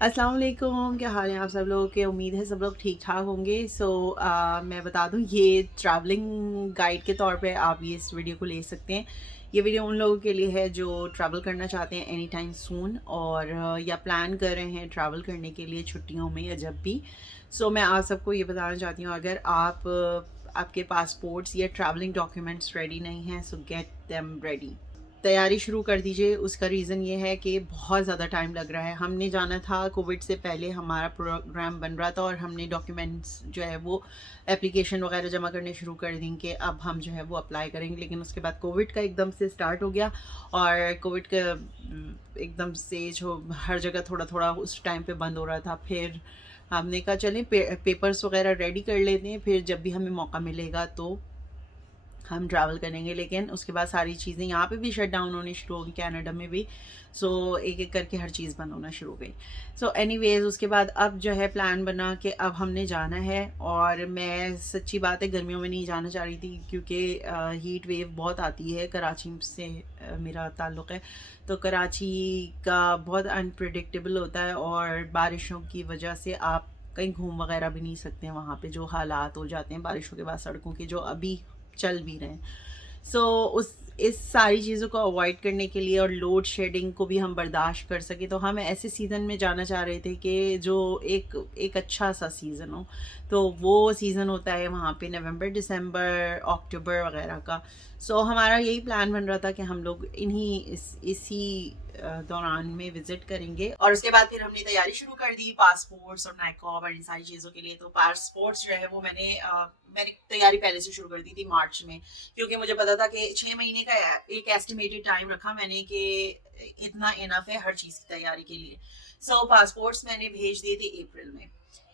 अस्सलाम वालेकुम, क्या हाल है आप सब लोगों के। उम्मीद है सब लोग ठीक ठाक होंगे। मैं बता दूं, ये ट्रैवलिंग गाइड के तौर पे आप ये इस वीडियो को ले सकते हैं। ये वीडियो उन लोगों के लिए है जो ट्रैवल करना चाहते हैं एनी टाइम सून, और या प्लान कर रहे हैं ट्रैवल करने के लिए छुट्टियों में या जब भी। मैं आप सबको ये बताना चाहती हूँ, अगर आपके पासपोर्ट्स या ट्रैवलिंग डॉक्यूमेंट्स रेडी नहीं हैं, सो गेट देम रेडी। तैयारी शुरू कर दीजिए। उसका रीज़न ये है कि बहुत ज़्यादा टाइम लग रहा है। हमने जाना था कोविड से पहले, हमारा प्रोग्राम बन रहा था और हमने डॉक्यूमेंट्स जो है वो एप्लीकेशन वगैरह जमा करने शुरू कर दी कि अब हम जो है वो अप्लाई करेंगे। लेकिन उसके बाद कोविड का एकदम से स्टार्ट हो गया, और कोविड का एकदम से जो हर जगह थोड़ा थोड़ा उस टाइम पे बंद हो रहा था। फिर हमने कहा चलें पेपर्स वगैरह रेडी कर लेते हैं, फिर जब भी हमें मौका मिलेगा तो हम ट्रैवल करेंगे। लेकिन उसके बाद सारी चीज़ें यहाँ पे भी शट डाउन होनी शुरू हो गई, कनाडा में भी। एक एक करके हर चीज़ बंद होना शुरू हो गई। एनीवेज उसके बाद अब जो है प्लान बना कि अब हमने जाना है। और मैं सच्ची बात है गर्मियों में नहीं जाना चाह रही थी, क्योंकि हीट वेव बहुत आती है। कराची से मेरा ताल्लुक़ है, तो कराची का बहुत अनप्रडिक्टेबल होता है, और बारिशों की वजह से आप कहीं घूम वगैरह भी नहीं सकते हैं। वहाँ पे जो हालात हो जाते हैं बारिशों के बाद सड़कों के, जो अभी चल भी रहे हैं। सो उस इस सारी चीज़ों को अवॉइड करने के लिए और लोड शेडिंग को भी हम बर्दाश्त कर सके, तो हम ऐसे सीज़न में जाना चाह रहे थे कि जो एक एक अच्छा सा सीज़न हो। तो वो सीज़न होता है वहाँ पे नवंबर, दिसंबर, अक्टूबर वगैरह का। हमारा यही प्लान बन रहा था कि हम लोग इसी दौरान में विज़िट करेंगे। और उसके बाद फिर हमने तैयारी शुरू कर दी पासपोर्ट्स और नाइकॉब और इन सारी चीज़ों के लिए। तो पासपोर्ट्स जो है वो मैंने तैयारी पहले से शुरू कर दी थी मार्च में, क्योंकि मुझे पता था कि 6 महीने का एक एस्टिमेटेड टाइम रखा मैंने कि इतना इनफ है हर चीज़ की तैयारी के लिए। पासपोर्ट्स मैंने भेज दिए थे अप्रैल में।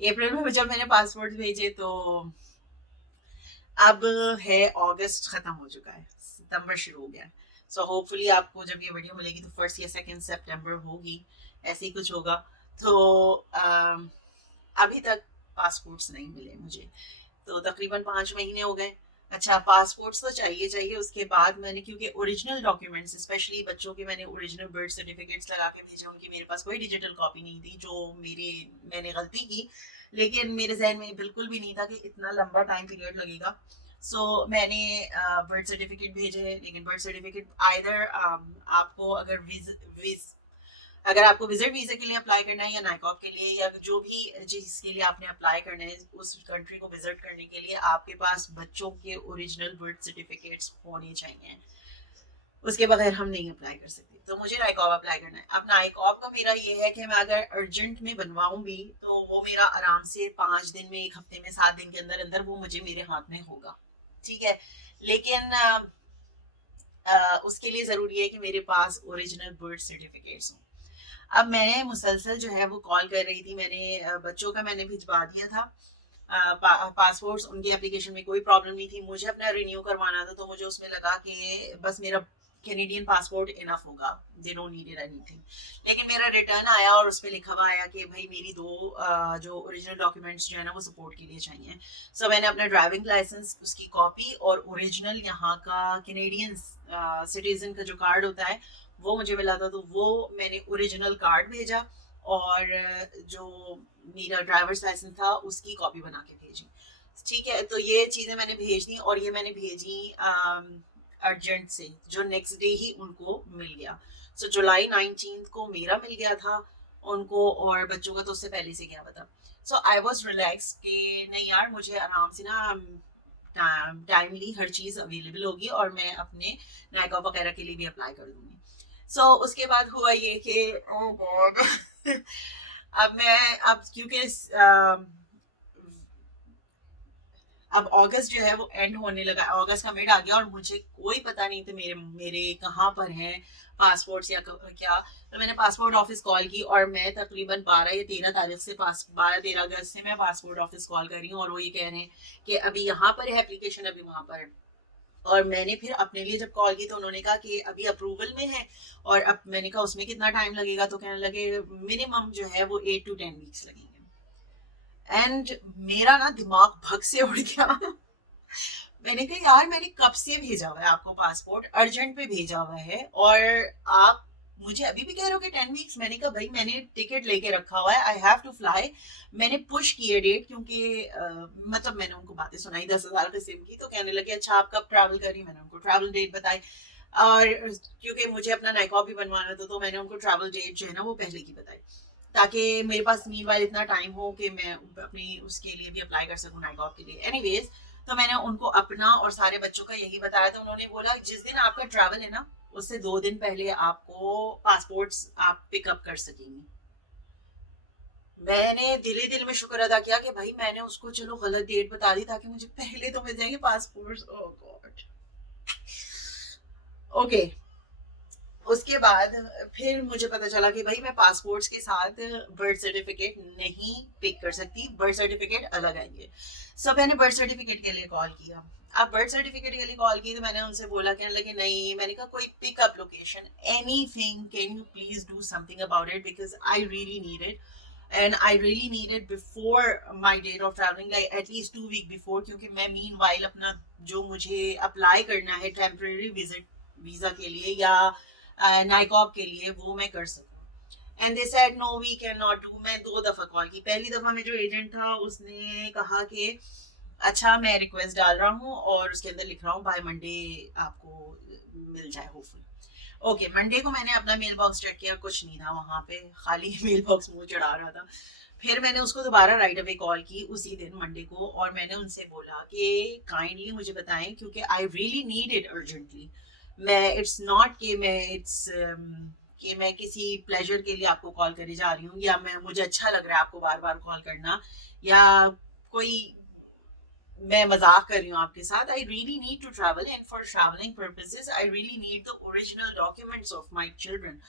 अप्रैल में जब मैंने पासपोर्ट भेजे तो अब है अगस्त ख़त्म हो चुका है, सितंबर शुरू हो गया है। होपफुली आपको जब ये वीडियो मिलेगी तो 1 या 2 सितंबर होगी, ऐसे ही कुछ होगा। तो अभी तक पासपोर्ट्स नहीं मिले मुझे, तो तकरीबन 5 महीने हो गए। अच्छा, पासपोर्ट्स तो चाहिए चाहिए। उसके बाद मैंने, क्योंकि ओरिजिनल डॉक्यूमेंट्स स्पेशली बच्चों के, मैंने ओरिजिनल बर्थ सर्टिफिकेट्स लगा के भेजे। उनकी मेरे पास कोई डिजिटल कॉपी नहीं थी, जो मैंने गलती की। लेकिन मेरे जहन में बिल्कुल भी नहीं था कि इतना लंबा टाइम पीरियड लगेगा। मैंने बर्थ सर्टिफिकेट भेजे, लेकिन बर्थ सर्टिफिकेट आइदर आपको अगर आपको विजिट वीजा के लिए अप्लाई करना है या नाइकॉप के लिए या जो भी चीज़ के लिए आपने अप्लाई करना है उस कंट्री को विजिट करने के लिए, आपके पास बच्चों के ओरिजिनल बर्थ सर्टिफिकेट्स होने चाहिए। उसके बगैर हम नहीं अप्लाई कर सकते। तो मुझे नाइकॉब अप्लाई करना है। अब नाइकॉब का मेरा ये है कि मैं अगर अर्जेंट में बनवाऊं भी तो वो मेरा आराम से 5 दिन में, 1 हफ्ते में, 7 दिन के अंदर अंदर वो मुझे मेरे हाथ में होगा। ठीक है। लेकिन उसके लिए ज़रूरी है कि मेरे पास ओरिजिनल बर्थ सर्टिफिकेट्स हों। अब मैंने मुसलसल जो है वो कॉल कर रही थी। बच्चों का मैंने भिजवा दिया था पासपोर्ट्स। उनकी एप्लीकेशन में कोई प्रॉब्लम नहीं थी। मुझे अपना रिन्यू करवाना था, तो मुझे उसमें लगा कि बस मेरा कैनेडियन पासपोर्ट इनफ होगा, दे डोंट नीड एनीथिंग। लेकिन मेरा रिटर्न आया और उसमें लिखा हुआ आया कि भाई मेरी जो ओरिजिनल डॉक्यूमेंट्स जो है ना वो सपोर्ट के लिए चाहिए। मैंने अपना ड्राइविंग लाइसेंस, उसकी कॉपी, और ओरिजिनल यहाँ का कैनेडियन सिटीजन का जो कार्ड होता है वो मुझे मिला था, तो वो मैंने ओरिजिनल कार्ड भेजा। और जो मेरा ड्राइवर्स लाइसेंस था उसकी कॉपी बना के भेजी। ठीक है, तो ये चीज़ें मैंने भेज दी, और ये मैंने भेजी अर्जेंट से, जो नेक्स्ट डे ही उनको मिल गया। जुलाई 19 को मेरा मिल गया था उनको, और बच्चों का तो उससे पहले से गया पता। आई वॉज रिलैक्स कि नहीं यार, मुझे आराम से ना टाइमली हर चीज़ अवेलेबल होगी, और मैं अपने नायका वगैरह के लिए भी अप्लाई कर दूंगी। उसके बाद हुआ ये कि ओह गॉड अब क्योंकि अब अगस्त जो है वो एंड होने लगा, अगस्त का मिड आ गया, और मुझे कोई पता नहीं था मेरे मेरे कहाँ पर हैं पासपोर्ट्स या क्या। तो मैंने पासपोर्ट ऑफिस कॉल की, और मैं तकरीबन 12 या 13 तारीख से 12-13 अगस्त से मैं पासपोर्ट ऑफिस कॉल कर रही हूँ, और वो ये कह रहे हैं कि अभी यहाँ पर है एप्लीकेशन, अभी वहाँ पर है। और मैंने फिर अपने लिए जब कॉल की तो उन्होंने कहा कि अभी अप्रूवल में है। और अब मैंने कहा उसमें कितना टाइम लगेगा, तो कहने लगे मिनिमम जो है वो 8 to 10 वीक्स लगेंगे। एंड मेरा ना दिमाग भग से उड़ गया मैंने कहा यार, मैंने कब से भेजा हुआ है आपको पासपोर्ट, अर्जेंट पे भेजा हुआ है, और आप मुझे अभी भी कह रहे हो कि 10 वीक्स। मैंने कहा भाई मैंने टिकट लेके रखा हुआ है, आई हैव टू फ्लाई। मैंने पुश किए डेट, क्योंकि मतलब मैंने उनको बातें सुनाई 10,000 किस्म की, तो कहने लगे अच्छा आप कब ट्रैवल करी, मैंने उनको ट्रैवल डेट बताई। और क्योंकि मुझे अपना नाइकॉब भी बनवाना था, तो मैंने उनको ट्रैवल डेट जो है ना वो पहले की बताई, ताकि मेरे पास मीनवाइल इतना टाइम हो कि मैं अपनी उसके लिए भी अप्लाई कर सकूं नाइकॉब के लिए। एनीवेज, तो मैंने उनको अपना और सारे बच्चों का यही बताया था। उन्होंने बोला जिस दिन आपका ट्रैवल है ना, उससे 2 दिन पहले आपको पासपोर्ट्स आप पिकअप कर सकेंगे। मैंने दिले दिल में शुक्र अदा किया कि भाई मैंने उसको चलो गलत डेट बता दी, ताकि मुझे पहले तो मिल जाएंगे पासपोर्ट्स। ओह गॉड। ओके, उसके बाद फिर मुझे पता चला कि भाई मैं पासपोर्ट्स के साथ बर्थ सर्टिफिकेट नहीं पिक कर सकती, बर्थ सर्टिफिकेट अलग आएंगे। सो मैंने बर्थ सर्टिफिकेट के लिए कॉल किया। अब बर्थ सर्टिफिकेट के लिए कॉल की तो मैंने उनसे बोला, कहने लगे नहीं। मैंने कहा कोई pickup location, anything, can you please do something about it, because I really need it and I really need it before my date of travelling, like at least 2 week before, क्योंकि मैं मीन वाइल अपना जो मुझे apply करना है temporary visit visa के लिए या नाइकॉब के लिए, वो मैं कर सकूं। And they said no we can not do. मैं 2 दफा कॉल की। पहली दफा में जो एजेंट था उसने कहा कि अच्छा मैं रिक्वेस्ट डाल रहा हूँ और उसके अंदर लिख रहा हूँ बाय मंडे आपको मिल जाए होपफुली। ओके, मंडे को मैंने अपना मेल बॉक्स चेक किया, कुछ नहीं था वहां पे, खाली मेल बॉक्स मुंह चढ़ा रहा था। फिर मैंने उसको दोबारा राइट अवे कॉल की उसी दिन मंडे को, और मैंने उनसे बोला कि काइंडली मुझे बताएं, क्योंकि आई रियली नीड इट अर्जेंटली। मैं इट्स नॉट कि मैं इट्स कि मैं किसी प्लेजर के लिए आपको कॉल करे जा रही हूँ, या मैं मुझे अच्छा लग रहा है आपको बार बार कॉल करना, या कोई मैं मजाक कर रही हूँ आपके साथ। I really need to travel and for travelling purposes I really need the original documents of my children.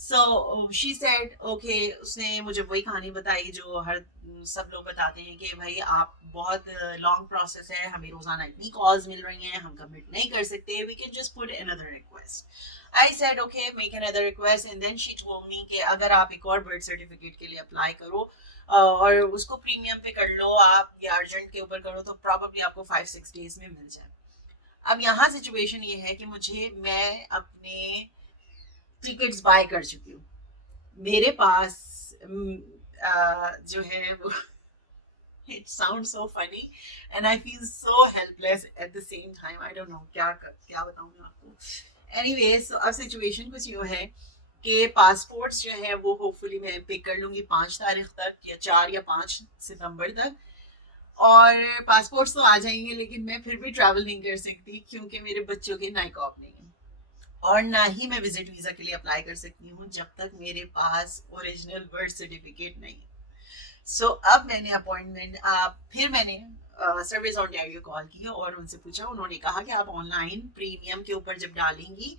So she said okay. उसने मुझे वही कहानी बताई जो हर सब लोग बताते हैं कि भाई आप बहुत लॉन्ग प्रोसेस है, हमें रोजाना इतनी कॉल्स मिल रही हैं, हम कमिट नहीं कर सकते, we can just put another request. I said okay, make another request. And then she told me कि अगर आप एक और बर्थ सर्टिफिकेट के लिए अप्लाई करो और उसको प्रीमियम पे कर लो आप, या अर्जेंट के ऊपर करो, तो प्रॉब्लली आपको 5-6 डेज में मिल जाए। अब यहाँ सिचुएशन ये है कि मैं अपने टिकट्स बाय कर चुकी हूँ। मेरे पास जो है वो it sounds so funny and I feel so helpless at the same time. I don't know क्या बताऊँ मैं आपको। anyways, so अब सिचुएशन कुछ यूँ है कि पासपोर्ट्स जो है वो होपफुली मैं पिक कर लूंगी 5 तारीख तक, या 4 या 5 सितंबर तक। और पासपोर्ट्स तो आ जाएंगे, लेकिन मैं फिर भी ट्रैवल नहीं कर सकती, क्योंकि मेरे बच्चों के नाइकॉब नहीं है, और ना ही मैं विजिट वीजा के लिए अप्लाई कर सकती हूँ जब तक मेरे पास ओरिजिनल बर्थ सर्टिफिकेट नहीं। सो अब मैंने अपॉइंटमेंट फिर मैंने सर्विस ऑन्टारियो कॉल की और उनसे पूछा। उन्होंने कहा कि आप ऑनलाइन प्रीमियम के ऊपर जब डालेंगी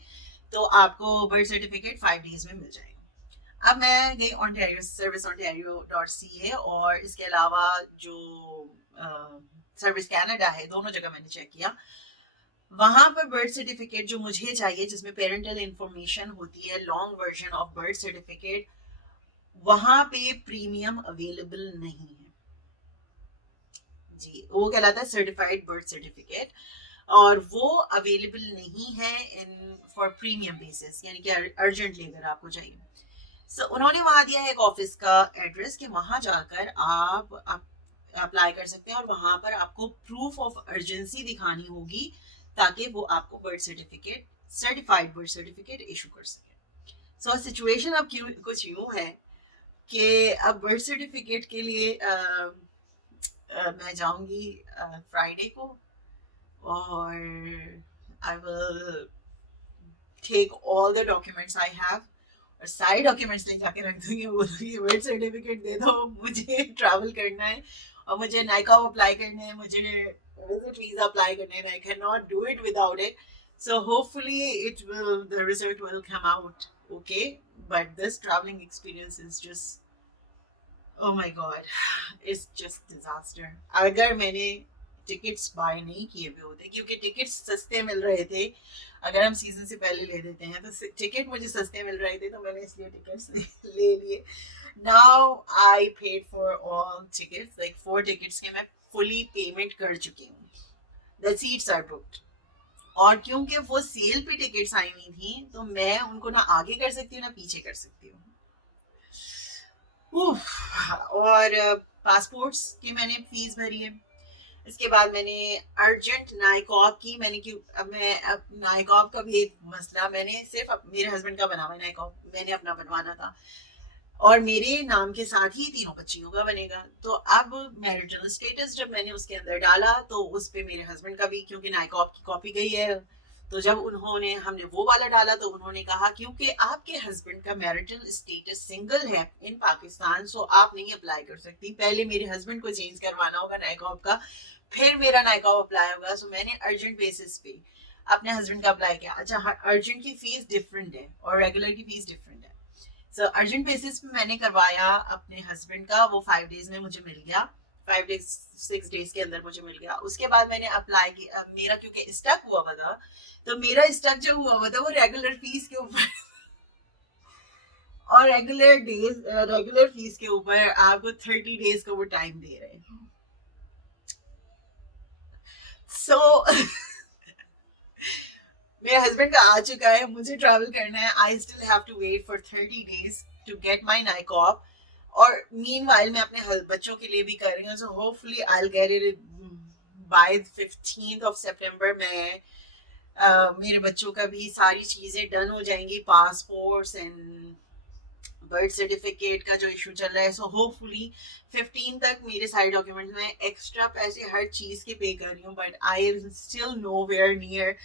तो आपको बर्थ सर्टिफिकेट 5 डेज में मिल जाएगा। अब मैं गई ऑन्टारियो सर्विस ontario.ca, और इसके अलावा जो सर्विस कैनेडा है, दोनों जगह मैंने चेक किया। वहां पर बर्थ सर्टिफिकेट जो मुझे चाहिए, जिसमें पेरेंटल इंफॉर्मेशन होती है, long version of birth certificate, वहां पे प्रीमियम अवेलेबल नहीं है जी। वो कहलाता है सर्टिफाइड बर्थ सर्टिफिकेट, और वो अवेलेबल नहीं है इन फॉर प्रीमियम बेसिस, यानी कि अर्जेंटली अगर आपको चाहिए। उन्होंने वहां दिया है एक ऑफिस का एड्रेस कि वहां जाकर आप अप्लाई कर सकते हैं, और वहां पर आपको प्रूफ ऑफ अर्जेंसी दिखानी होगी, ताकि वो आपको birth certificate, certified birth certificate issue कर सके। सिचुएशन अब क्यों कुछ यूं है कि अब बर्थ सर्टिफिकेट के लिए मैं जाऊंगी फ्राइडे को, और I will take all the documents I have, और सारे डॉक्यूमेंट्स ले जाके रख दूंगी, बोलूंगी बर्थ सर्टिफिकेट दे दो, मुझे ट्रैवल करना है और मुझे नाइका अप्लाई करना है, मुझे विजिट वीजा अप्लाई करना है, I can not do it without it. So hopefully the result will come out okay, but this traveling experience is just, oh my god, it's just disaster। अगर मैंने tickets bye नहीं किए हुए होते, क्योंकि tickets सस्ते मिल रहे थे, अगर हम सीजन से पहले ले लेते हैं तो टिकट मुझे सस्ते मिल रहे थे, तो मैंने इसलिए टिकट्स ले लिए। Now I paid for all tickets, like 4 tickets के मैं फुली पेमेंट कर चुकी हूँ। द सीट्स आर बुक्ड, और क्योंकि वो सेल पे टिकट्स आई हुई थी तो मैं उनको ना आगे कर सकती हूँ ना पीछे कर सकती हूँ। और पासपोर्ट्स की मैंने फीस भरी है। इसके बाद मैंने अर्जेंट नाइकॉब की, मैंने क्यों, अब मैं अब नाइकॉब का भी एक मसला, मैंने सिर्फ मेरे हस्बैंड का बना हुआ नाइकॉब मैंने अपना बनवाना था और मेरे नाम के साथ ही तीनों बच्चियों का बनेगा। तो अब मैरिटल स्टेटस जब मैंने उसके अंदर डाला तो उस पे मेरे हस्बैंड का भी, क्योंकि नाइकॉब की कॉपी गई है, तो जब उन्होंने हमने वो वाला डाला तो उन्होंने कहा क्योंकि आपके हस्बैंड का मैरिटल स्टेटस सिंगल है इन पाकिस्तान, सो आप नहीं अप्लाई कर सकती, पहले मेरे हस्बैंड को चेंज करवाना होगा नाइकॉब का, फिर मेरा नाइकॉब अप्लाई होगा। सो मैंने अर्जेंट बेसिस पे अपने हस्बैंड का अप्लाई किया। अच्छा, अर्जेंट की फीस डिफरेंट है और रेगुलर की फीस डिफरेंट है। सो अर्जेंट बेसिस पे मैंने करवाया अपने हस्बैंड का, वो 5 डेज में मुझे मिल गया, 5 डेज 6 डेज के अंदर मुझे मिल गया। उसके बाद मैंने अप्लाई किया, मेरा क्योंकि स्टक हुआ हुआ था, तो मेरा स्टक जो हुआ हुआ था वो रेगुलर फीस के ऊपर और रेगुलर फीस के ऊपर आपको 30 डेज का वो टाइम दे रहे हैं। सो मेरे हस्बैंड का आ चुका है, मुझे ट्रैवल करना है, I still have to wait for 30 days to get my NICOP. और मीनवाइल मैं अपने बच्चों के लिए भी कर रही हूँ, so hopefully I will get it by 15 सितंबर। मैं मेरे बच्चों का भी सारी चीजें डन हो जाएंगी, पासपोर्ट्स एंड बर्थ सर्टिफिकेट का जो इशू चल रहा है। सो होपफुली 15 तक मेरे सारे डॉक्यूमेंट्स में एक्स्ट्रा पैसे हर चीज के पे कर रही हूँ, but I am still nowhere near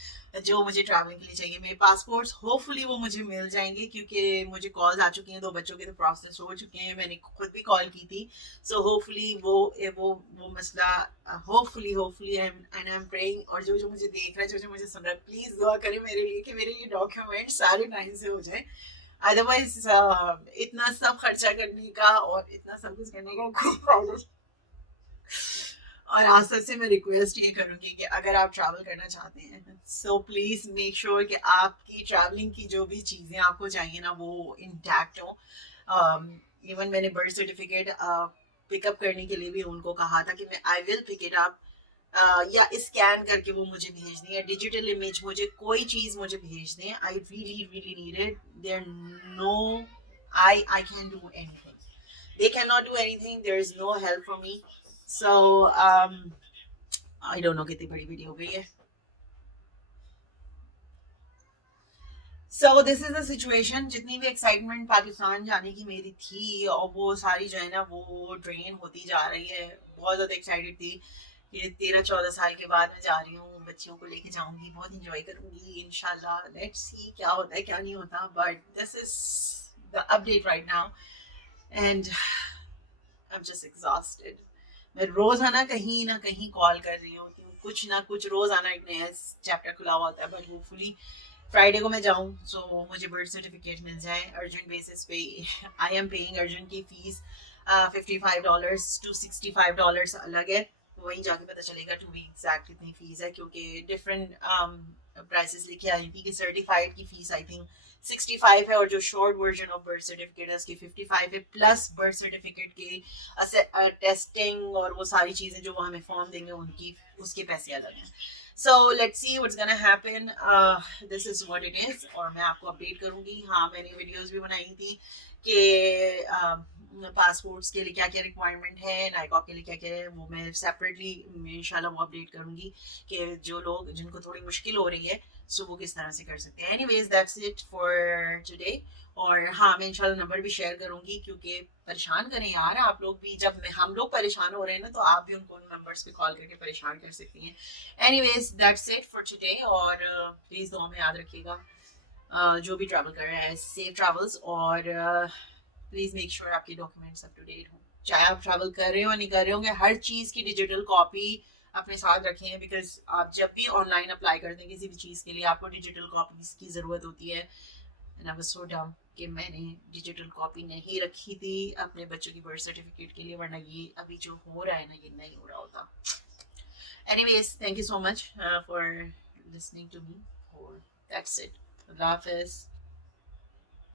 जो मुझे ट्रैवलिंग के लिए चाहिए। मेरे पासपोर्ट्स होपफुली वो मुझे मिल जाएंगे, क्योंकि मुझे कॉल्स आ चुकी हैं, 2 बच्चों के तो प्रोसेस हो चुके हैं, मैंने खुद भी कॉल की थी। सो होपफुली वो मसला, hopefully hopefully I am praying. और जो जो मुझे देख रहा है, जो जो मुझे सुन रहा है, प्लीज दुआ करें मेरे लिए कि मेरे ये डॉक्यूमेंट सारे टाइम से हो जाए। अदरवाइज इतना सब खर्चा करने का और इतना सब कुछ करने का कोई फायदा। और आज सबसे मैं रिक्वेस्ट ये करूंगी कि अगर आप ट्रैवल करना चाहते हैं, सो प्लीज मेक श्योर कि आपकी ट्रैवलिंग की जो भी चीजें आपको चाहिए ना वो इंटैक्ट हो। इवन मैंने बर्थ सर्टिफिकेट पिकअप करने के लिए भी उनको कहा था कि मैं I will pick it up, या स्कैन करके वो मुझे भेज दें, या डिजिटल इमेज, मुझे कोई चीज मुझे भेज दें। I really really need it. There no, I can do anything, they cannot do anything, there is no help for me। so I don't know कितनी बड़ी वीडियो हो गई है। So this is the situation. जितनी भी excitement Pakistan जाने की मेरी थी और वो सारी जो है ना वो ड्रेन होती जा रही है। बहुत ज़्यादा एक्साइटेड थी कि 13-14 साल के बाद मैं जा रही हूँ, बच्चियों को लेके जाऊंगी, बहुत इंजॉय करूंगी इंशाल्लाह। लेट्स सी क्या होता है क्या नहीं होता, but this is the update right now and I am just exhausted. मैं रोजाना कहीं ना कहीं कॉल कर रही होती हूँ, कुछ ना कुछ रोजाना एक नया चैप्टर खुला हुआ होता है, बट होपफुली फ्राइडे को मैं जाऊँ सो मुझे बर्थ सर्टिफिकेट मिल जाए अर्जेंट बेसिस पे। आई एम पेइंग अर्जेंट की फीस $55 to $65 अलग है, वहीं जाके पता चलेगा टू बी एग्जैक्ट कितनी फीस है, क्योंकि डिफरेंट प्राइसेस लिखे आई थी कि सर्टिफाइड की फीस आई थिंक 65 है और जो short version of birth certificate है उसकी 55 है, प्लस बर्थ सर्टिफिकेट की टेस्टिंग और वो सारी चीजें जो वो हमें फॉर्म देंगे उनकी उसके पैसे अलग हैं। So let's see what's gonna happen, this is what it is, और मैं आपको अपडेट करूंगी। हाँ, मैंने वीडियोस भी बनाई थी कि पासपोर्ट्स के लिए क्या क्या रिक्वायरमेंट है, नाइकॉब के लिए क्या क्या है, वो मैं सेपरेटली इंशाल्लाह वो अपडेट करूंगी कि जो लोग जिनको थोड़ी मुश्किल हो रही है सो वो किस तरह से कर सकते हैं। Anyways that's it for today. और हाँ, मैं इंशाल्लाह नंबर भी शेयर करूंगी, क्योंकि परेशान करें यार आप लोग भी, जब हम लोग परेशान हो रहे हैं ना तो आप भी उनको नंबर्स पे कॉल करके परेशान कर सकती हैं। Anyways that's it for today, और प्लीज़ दुआ में याद रखिएगा जो भी ट्रैवल कर रहे हैं, सेफ ट्रैवल्स, और प्लीज़ मेक श्योर आपके डॉक्यूमेंट्स अप टू डेट हों। चाहे आप ट्रैवल कर रहे हो नहीं कर रहे होंगे, हर चीज़ की डिजिटल कॉपी अपने साथ रखें, बिकॉज आप जब भी ऑनलाइन अप्लाई करते हैं किसी भी चीज़ के लिए आपको डिजिटल कॉपीज की ज़रूरत होती है। एंड आई वाज सो डम कि मैंने डिजिटल कॉपी नहीं रखी थी अपने बच्चों की बर्थ सर्टिफिकेट के लिए, वरना ये अभी जो हो रहा है ना ये नहीं हो रहा होता। Anyways, thank you so much for listening to me, और दैट्स इट। अल्लाह हाफिज़।